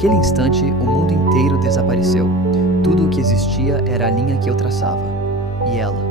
Naquele instante, o mundo inteiro desapareceu. Tudo o que existia era a linha que eu traçava. E ela.